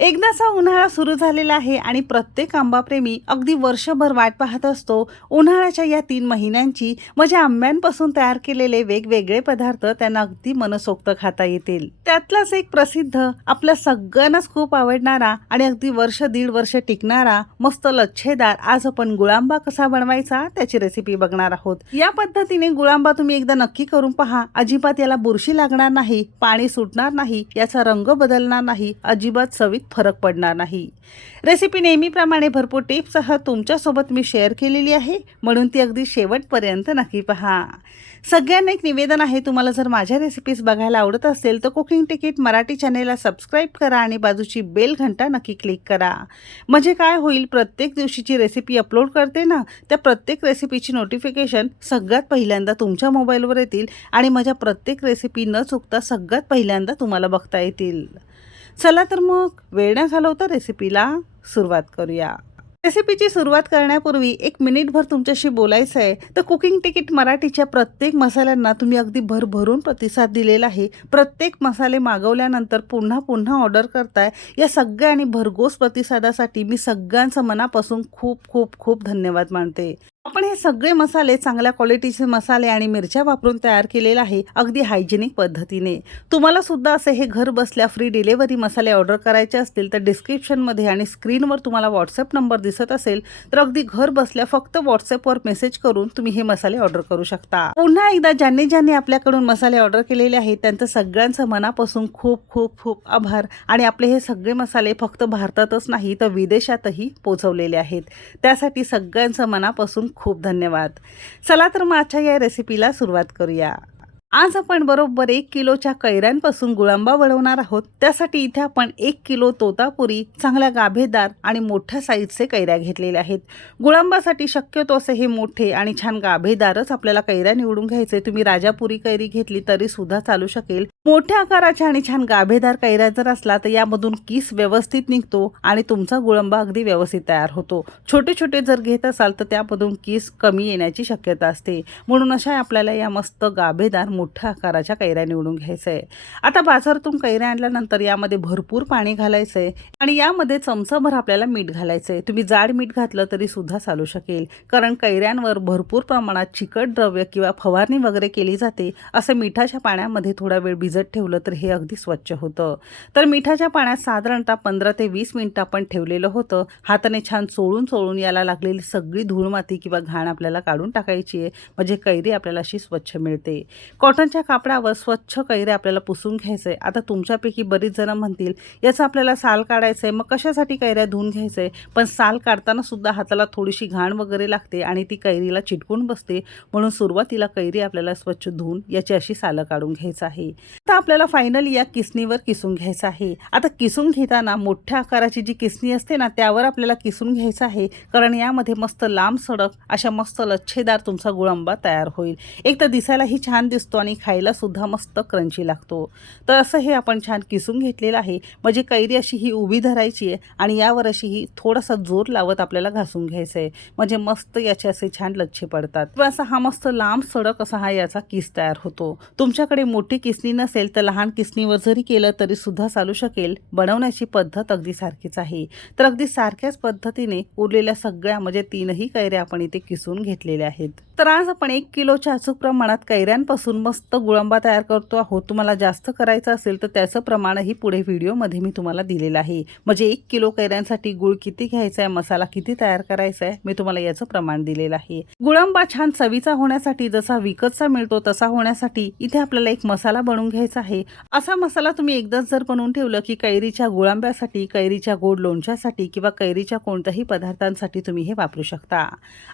एकदाचा उन्हाळा सुरू झालेला आहे आणि प्रत्येक आंबाप्रेमी अगदी वर्षभर वाट पाहत असतो. उन्हाळ्याच्या या तीन महिन्यांची म्हणजे आंब्यांपासून तयार केलेले वेगवेगळे पदार्थ त्यांना अगदी मनसोक्त खाता येतील. त्यातलाच एक प्रसिद्ध आपल्या सगळ्यांनाच खूप आवडणारा आणि अगदी वर्ष दीड वर्ष टिकणारा मस्त लच्छेदार आज आपण गुळांबा कसा बनवायचा त्याची रेसिपी बघणार आहोत. या पद्धतीने गुळांबा तुम्ही एकदा नक्की करून पहा. अजिबात याला बुरशी लागणार नाही पाणी सुटणार नाही याचा रंग बदलणार नाही अजिबात चवीत फरक पडणार नाही. रेसिपी नेहमीप्रमाणे भरपूर टिप्ससह तुमच्यासोबत मी शेअर केलेली आहे. म्हणून ती अगदी शेवटपर्यंत नक्की पहा. सगळ्यांना एक निवेदन आहे तुम्हाला जर माझ्या रेसिपीज बघायला आवडत असेल तर कुकिंग तिकीट मराठी चॅनेलला सबस्क्राईब करा आणि बाजूची बेल घंटा नक्की क्लिक करा. म्हणजे काय होईल प्रत्येक दिवशीची रेसिपी अपलोड करते ना त्या प्रत्येक रेसिपीची नोटिफिकेशन सगळ्यात पहिल्यांदा तुमच्या मोबाईलवर येतील आणि माझ्या प्रत्येक रेसिपी न चुकता सगळ्यात पहिल्यांदा तुम्हाला बघता येतील. चला तर मग वेळ न होतं रेसिपीला सुरुवात करूया. रेसिपीची सुरुवात करण्यापूर्वी एक मिनिटभर तुमच्याशी बोलायचं आहे तर कुकिंग तिकीट मराठीच्या प्रत्येक मसाल्यांना तुम्ही अगदी भरभरून प्रतिसाद दिलेला आहे. प्रत्येक मसाले मागवल्यानंतर पुन्हा पुन्हा ऑर्डर करताय. या सगळ्या आणि भरघोस प्रतिसादासाठी मी सगळ्यांचं मनापासून खूप खूप खूप धन्यवाद मानते. आपण हे सगळे मसाले चांगल्या क्वालिटीचे मसाले आणि मिरच्या वापरून तयार केलेले आहे अगदी हायजेनिक पद्धतीने. तुम्हाला सुद्धा असे हे घर बसल्या फ्री डिलेवरी मसाले ऑर्डर करायचे असतील तर डिस्क्रिप्शनमध्ये आणि स्क्रीनवर तुम्हाला व्हॉट्सअप नंबर दिसत असेल तर अगदी घर बसल्या फक्त व्हॉट्सअपवर मेसेज करून तुम्ही हे मसाले ऑर्डर करू शकता. पुन्हा एकदा ज्यांनी ज्यांनी आपल्याकडून मसाले ऑर्डर केलेले आहेत त्यांचं सगळ्यांचं मनापासून खूप खूप खूप आभार. आणि आपले हे सगळे मसाले फक्त भारतातच नाही तर विदेशातही पोचवलेले आहेत. त्यासाठी सगळ्यांचं मनापासून खूप धन्यवाद. चला तर मग आजच्या या रेसिपीला सुरुवात करूया. आज आपण बरोबर एक किलोच्या कैऱ्यांपासून गुळांबा बनवणार आहोत. त्यासाठी इथे आपण एक किलो तोतापुरी चांगल्या गाभेदार आणि मोठ्या साईजचे कैऱ्या घेतलेल्या आहेत. गुळांबासाठी शक्यतो असे हे मोठे आणि छान गाभेदारच आपल्याला कैऱ्या निवडून घ्यायचे. तुम्ही राजापुरी कैरी घेतली तरी सुद्धा चालू शकेल. मोठ्या आकाराच्या आणि छान गाभेदार कैऱ्या जर असला तर यामधून किस व्यवस्थित निघतो आणि तुमचा गुळंबा अगदी व्यवस्थित तयार होतो. छोटे छोटे जर घेत असाल तर त्यामधून किस कमी येण्याची शक्यता असते. म्हणून अशा आपल्याला या मस्त गाभेदार मोठ्या आकाराच्या कैऱ्या निवडून घ्यायचं आहे आता बाजारातून कैऱ्या आणल्यानंतर यामध्ये भरपूर पाणी घालायचं आहे आणि यामध्ये चमचाभर आपल्याला मीठ घालायचं आहे तुम्ही जाड मीठ घातलं तरी सुद्धा चालू शकेल. कारण कैऱ्यांवर भरपूर प्रमाणात चिकट द्रव्य किंवा फवारणी वगैरे केली जाते. असं मिठाच्या पाण्यामध्ये थोडा वेळ भिजत ठेवलं तर हे अगदी स्वच्छ होतं. तर मिठाच्या पाण्यात साधारणतः पंधरा ते वीस मिनिटं आपण ठेवलेलं होतं. हाताने छान चोळून चोळून याला लागलेली सगळी धूळ माती किंवा घाण आपल्याला काढून टाकायची आहे. म्हणजे कैरी आपल्याला अशी स्वच्छ मिळते. कॉटनच्या कापडावर स्वच्छ कैरे आपल्याला पुसून घ्यायचे आता तुमच्यापैकी बरीच जण म्हणतील याचं आपल्याला साल काढायचं आहे मग कशासाठी कैऱ्या धुवून घ्यायचं आहे पण साल काढताना सुद्धा हाताला थोडीशी घाण वगैरे लागते आणि ती कैरीला चिटकून बसते. म्हणून सुरुवातीला कैरी आपल्याला स्वच्छ धुवून याची अशी सालं काढून घ्यायचं आहे. आता आपल्याला फायनली या किसणीवर किसून घ्यायचं आहे. आता किसून घेताना मोठ्या आकाराची जी किसणी असते ना त्यावर आपल्याला किसून घ्यायचं आहे. कारण यामध्ये मस्त लांब सडक अशा मस्त लच्छेदार तुमचा गुळंबा तयार होईल. एक तर दिसायलाही छान दिसतो आणि खायला सुद्धा मस्त क्रंची लागतो. तर असं हे आपण छान किसून घेतलेलं आहे. म्हणजे कैरी अशी ही उभी धरायची आहे आणि यावर अशी ही थोडासा जोर लावत आपल्याला घासून घ्यायचं आहे म्हणजे मस्त याचे असे छान लच्छे पडतात. व असा हा मस्त लांब सडक असा हा याचा किस तयार होतो. तुमच्याकडे मोठी किसणी नसेल तर लहान किसणीवर जरी केलं तरी सुद्धा चालू शकेल. बनवण्याची पद्धत अगदी सारखीच आहे. तर अगदी सारख्याच पद्धतीने उरलेल्या सगळ्या म्हणजे तीनही कैऱ्या आपण इथे किसून घेतलेल्या आहेत. तर आज आपण एक किलोच्या अचूक प्रमाणात कैऱ्यांपासून मस्त गुळंबा तयार करतो आहोत. तुम्हाला जास्त करायचं असेल तर त्याचं प्रमाणही पुढे व्हिडिओमध्ये मी तुम्हाला दिलेलं आहे. म्हणजे एक किलो कैऱ्यांसाठी गुळ किती घ्यायचा आहे मसाला किती तयार करायचा आहे मी तुम्हाला याचं प्रमाण दिलेलं आहे. गुळंबा छान चवीचा होण्यासाठी जसा विकतचा मिळतो तसा होण्यासाठी इथे आपल्याला एक मसाला बनवून घ्यायचा आहे. असा मसाला तुम्ही एकदाच जर बनवून ठेवलं की कैरीच्या गुळांब्यासाठी कैरीच्या गोड लोणच्यासाठी किंवा कैरीच्या कोणत्याही पदार्थांसाठी तुम्ही हे वापरू शकता.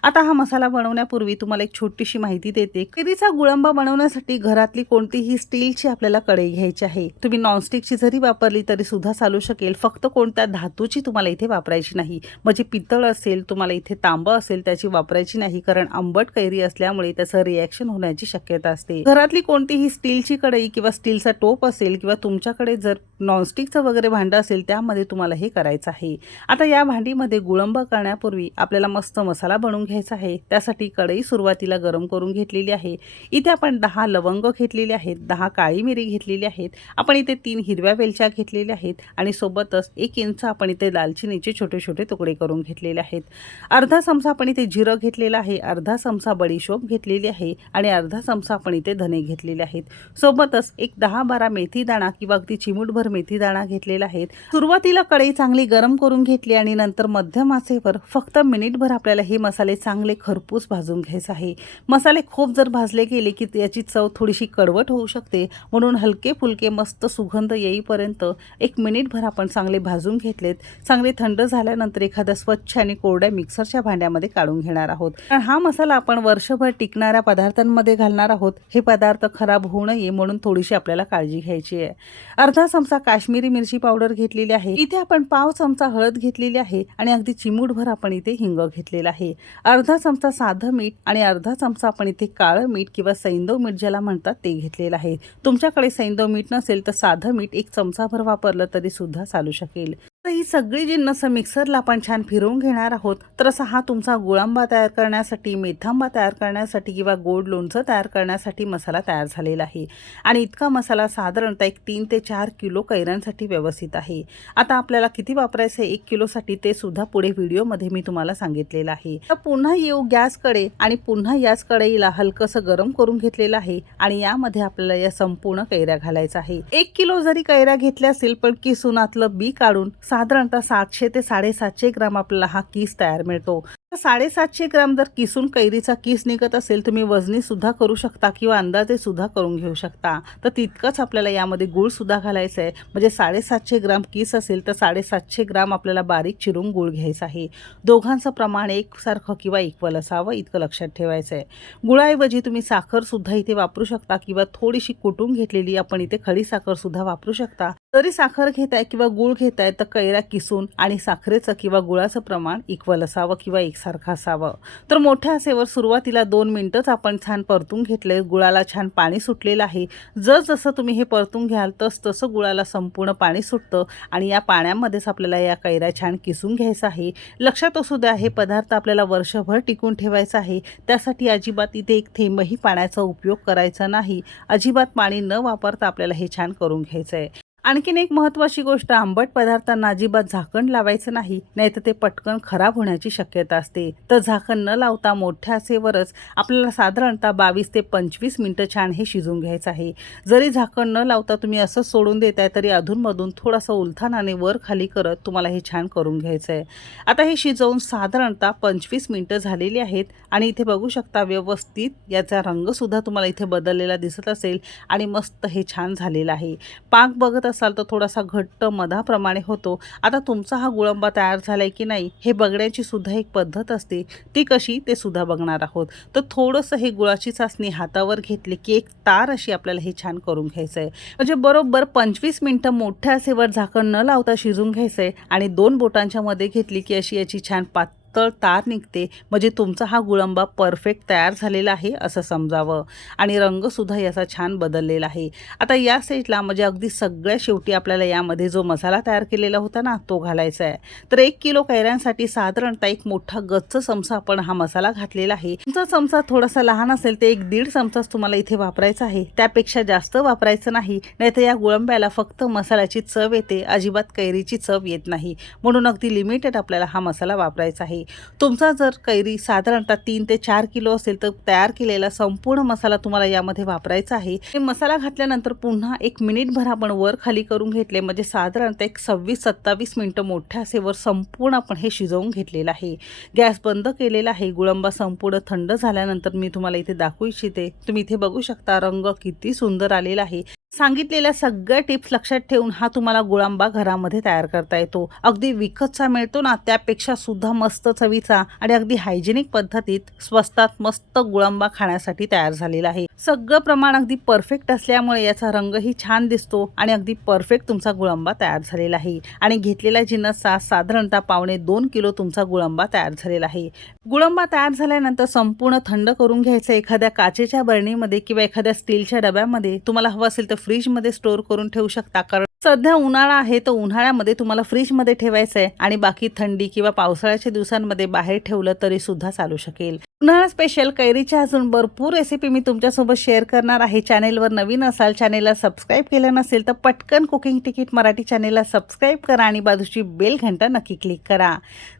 आता हा मसाला बनवण्यापूर्वी तुम्हाला एक छोटीशी माहिती देते. कैरीचा गुळंबा बनवण्यासाठी घरातली कोणतीही स्टीलची आपल्याला कढई घ्यायची आहे. तुम्ही नॉनस्टिकची जरी वापरली तरी सुद्धा चालू शकेल. फक्त कोणत्या धातूची तुम्हाला इथे वापरायची नाही. म्हणजे पितळ असेल तुम्हाला इथे तांबं असेल त्याची वापरायची नाही कारण आंबट कैरी असल्यामुळे त्याचं रिॲक्शन होण्याची शक्यता असते. घरातली कोणतीही स्टीलची कढई किंवा स्टीलचा टोप असेल किंवा तुमच्याकडे जर नॉनस्टिकचं वगैरे भांडं असेल त्यामध्ये तुम्हाला हे करायचं आहे. आता या भांडीमध्ये गुळंबा करण्यापूर्वी आपल्याला मस्त मसाला बनवून घ्यायचा आहे. त्यासाठी कढई सुरुवात सुरुवातीला गरम करून घेतलेली आहे. इथे आपण दहा लवंग घेतलेले आहेत दहा काळी मिरी घेतलेली आहेत आपण इथे तीन हिरव्या वेलच्या घेतलेल्या आहेत आणि सोबतच एक इंच आपण इथे दालचिनीचे छोटे छोटे तुकडे करून घेतलेले आहेत. अर्धा चमचा आपण इथे जिरं घेतलेलं आहे अर्धा चमचा बडीशोप घेतलेली आहे आणि अर्धा चमचा आपण इथे धने घेतलेले आहेत. सोबतच एक दहा बारा मेथी दाणा किंवा अगदी चिमूटभर मेथी दाणा घेतलेला आहेत सुरुवातीला कढई चांगली गरम करून घेतली आणि नंतर मध्यम आचेवर फक्त मिनिटभर आपल्याला हे मसाले चांगले खरपूस भाजून घ्यायचे आहे. मसाले खूप जर भाजले गेले की याची चव थोडीशी कडवट होऊ शकते. म्हणून हलके फुलके मस्त सुगंध येईपर्यंत एक मिनिटभर आपण चांगले भाजून घेतलेत. चांगले थंड झाल्यानंतर एखाद्या स्वच्छ आणि कोरड्या मिक्सरच्या भांड्यामध्ये काढून घेणार आहोत. कारण हा मसाला आपण वर्षभर टिकणाऱ्या पदार्थांमध्ये घालणार आहोत. हे पदार्थ खराब होऊ नये म्हणून थोडीशी आपल्याला काळजी घ्यायची आहे. अर्धा चमचा काश्मीरी मिरची पावडर घेतलेली आहे. इथे आपण पाव चमचा हळद घेतलेली आहे आणि अगदी चिमूटभर आपण इथे हिंग घेतलेला आहे. अर्धा चमचा साधं मीठ आणि अर्धा चमचा आपण इथे काळं मीठ किंवा सैंदव मीठ ज्याला म्हणतात ते घेतलेलं आहे. तुमच्याकडे सैंदव मीठ नसेल तर साधं मीठ एक चमचाभर वापरलं तरी सुद्धा चालू शकेल. तर ही सगळी जिन्नस मिक्सरला आपण छान फिरवून घेणार आहोत तर असा हा तुमचा गुळांबा तयार करण्यासाठी मेथांबा तयार करण्यासाठी किंवा गोड लोणचं तयार करण्यासाठी मसाला तयार झालेला आहे. आणि इतका मसाला साधारणतः एक तीन ते चार किलो कैऱ्यांसाठी व्यवस्थित आहे. आता आपल्याला किती वापरायचं आहे एक किलोसाठी ते सुद्धा पुढे व्हिडिओमध्ये मी तुम्हाला सांगितलेलं आहे. तर पुन्हा येऊ गॅसकडे आणि पुन्हा याच कढईला हलकंसं गरम करून घेतलेलं आहे आणि यामध्ये आपल्याला या संपूर्ण कैऱ्या घालायचा आहे. एक किलो जरी कैऱ्या घेतल्या असेल पण किसुनातलं बी काढून साधारणतः सातशे ते साडेसातशे ग्राम आपल्याला हा कीस तयार मिळतो. साडेसातशे ग्राम जर किसून कैरीचा किस निघत असेल तुम्ही वजनीसुद्धा करू शकता किंवा अंदाजे सुद्धा करून घेऊ शकता. तर तितकंच आपल्याला यामध्ये गुळसुद्धा घालायचं आहे. म्हणजे साडेसातशे ग्राम किस असेल तर साडेसातशे ग्राम आपल्याला बारीक चिरून गुळ घ्यायचा आहे. दोघांचं प्रमाण एकसारखं किंवा इक्वल असावं इतकं लक्षात ठेवायचं आहे. गुळाऐवजी तुम्ही साखर सुद्धा इथे वापरू शकता किंवा थोडीशी कुटून घेतलेली आपण इथे खडी साखर सुद्धा वापरू शकता. तरी साखर घेताय किंवा गुळ घेताय तर कैऱ्या किसून आणि साखरेचं किंवा गुळाचं प्रमाण इक्वल असावं किंवा एक एकसारखं असावं. तर मोठ्या असेवर सुरुवातीला दोन मिनटंच आपण छान परतून घेतले. गुळाला छान पाणी सुटलेलं आहे. जर जसं तुम्ही हे परतून घ्याल तस तसं गुळाला संपूर्ण पाणी सुटतं आणि या पाण्यामध्येच आपल्याला या कैऱ्या छान किसून घ्यायचं आहे. लक्षात असू द्या हे पदार्थ आपल्याला वर्षभर टिकून ठेवायचा आहे. त्यासाठी अजिबात इथे एक थेंबही पाण्याचा उपयोग करायचा नाही. अजिबात पाणी न वापरता आपल्याला हे छान करून घ्यायचं आहे आणखीन एक महत्त्वाची गोष्ट आंबट पदार्थांना अजिबात झाकण लावायचं नाही नाहीतर ते पटकन खराब होण्याची शक्यता असते. तर झाकण न लावता मोठ्या असेवरच आपल्याला साधारणतः बावीस ते पंचवीस मिनटं छान हे शिजून घ्यायचं आहे. जरी झाकण न लावता तुम्ही असंच सोडून देताय तरी अधूनमधून थोडंसं उलथानाने वर खाली करत तुम्हाला हे छान करून घ्यायचं आहे. आता हे शिजवून साधारणतः पंचवीस मिनटं झालेली आहेत आणि इथे बघू शकता व्यवस्थित याचा रंगसुद्धा तुम्हाला इथे बदललेला दिसत असेल आणि मस्त हे छान झालेलं आहे. पाक बघत असाल तर थोडासा घट्ट मधाप्रमाणे होतो. आता तुमचा हा गुळंबा तयार झाला आहे की नाही हे बघण्याची सुद्धा एक पद्धत असते. ती कशी ते सुद्धा बघणार आहोत. तर थोडंसं हे गुळाची चाचणी हातावर घेतली की एक तार अशी आपल्याला हे छान करून घ्यायचं आहे म्हणजे बरोबर पंचवीस मिनटं मोठ्या असेवर झाकण न लावता शिजून घ्यायचं आहे आणि दोन बोटांच्या मध्ये घेतली की अशी याची छान पात पातळ तार निघते. म्हणजे तुमचा हा गुळंबा परफेक्ट तयार झालेला आहे असं समजावं. आणि रंगसुद्धा याचा छान बदललेला आहे. आता या साईडला म्हणजे अगदी सगळ्या शेवटी आपल्याला यामध्ये जो मसाला तयार केलेला होता ना तो घालायचा आहे. तर एक किलो कैऱ्यांसाठी साधारणतः एक मोठा गच्च चमचा आपण हा मसाला घातलेला आहे. तुमचा चमचा थोडासा लहान असेल तर एक दीड चमचाच तुम्हाला इथे वापरायचा आहे. त्यापेक्षा जास्त वापरायचं नाही. नाहीतर या गुळंब्याला फक्त मसाल्याची चव येते. अजिबात कैरीची चव येत नाही. म्हणून अगदी लिमिटेड आपल्याला हा मसाला वापरायचा आहे. तुमचा जर कैरी साधारणतः तीन ते चार किलो असेल तर तयार केलेला संपूर्ण मसाला तुम्हाला यामध्ये वापरायचा आहे. हे मसाला घातल्यानंतर पुन्हा एक मिनिटभर आपण वर खाली करून घेतले. म्हणजे साधारणतः एक सव्वीस सत्तावीस मिनटं मोठ्या असेवर संपूर्ण आपण हे शिजवून घेतलेलं आहे. गॅस बंद केलेला आहे. गुळंबा संपूर्ण थंड झाल्यानंतर मी तुम्हाला इथे दाखवू इच्छिते. तुम्ही इथे बघू शकता रंग किती सुंदर आलेला आहे. सांगितलेल्या सगळ्या टिप्स लक्षात ठेवून हा तुम्हाला गुळांबा घरामध्ये तयार करता येतो. अगदी विकतचा मिळतो ना त्यापेक्षा सुद्धा मस्त चवीचा आणि अगदी हायजेनिक पद्धतीत स्वस्तात मस्त गुळांबा खाण्यासाठी तयार झालेला आहे. सगळं प्रमाण अगदी परफेक्ट असल्यामुळे याचा रंगही छान दिसतो आणि अगदी परफेक्ट तुमचा गुळांबा तयार झालेला आहे. आणि घेतलेल्या जिन्नसचा साधारणतः पावणे दोन किलो तुमचा गुळांबा तयार झालेला आहे. गुळंबा तयार झाल्यानंतर संपूर्ण थंड करून घ्यायचं एखाद्या काचेच्या बरणीमध्ये किंवा एखाद्या स्टीलच्या डब्यामध्ये तुम्हाला हवं असेल तर फ्रीजमध्ये स्टोअर करून ठेवू शकता. कारण सध्या उन्हाळा आहे तर उन्हाळ्यामध्ये तुम्हाला फ्रीजमध्ये ठेवायचं आहे आणि बाकी थंडी किंवा पावसाळ्याच्या दिवसांमध्ये बाहेर ठेवलं तरी सुद्धा चालू शकेल. उन्हाळा स्पेशल कैरीच्या अजून भरपूर रेसिपी मी तुमच्यासोबत शेअर करणार आहे. चॅनेलवर नवीन असाल चॅनेलला सबस्क्राईब केलं नसेल तर पटकन कुकिंग तिकीट मराठी चॅनेलला सबस्क्राईब करा आणि बाजूची बेल घंटा नक्की क्लिक करा.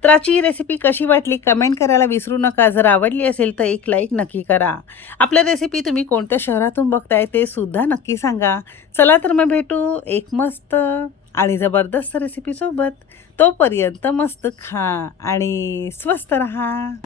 तर आजची ही रेसिपी कशी वाटली कमेंट करायला विसरू नका. जर आवडली असेल तर एक लाईक नक्की करा. आपल्या रेसिपी तुम्ही कोणत्या शहरातून बघताय ते सुद्धा नक्की सांगा. चला तर मग भेटू एक मस्त आणि जबरदस्त रेसिपीसोबत तोपर्यंत मस्त खा आणि स्वस्त रहा.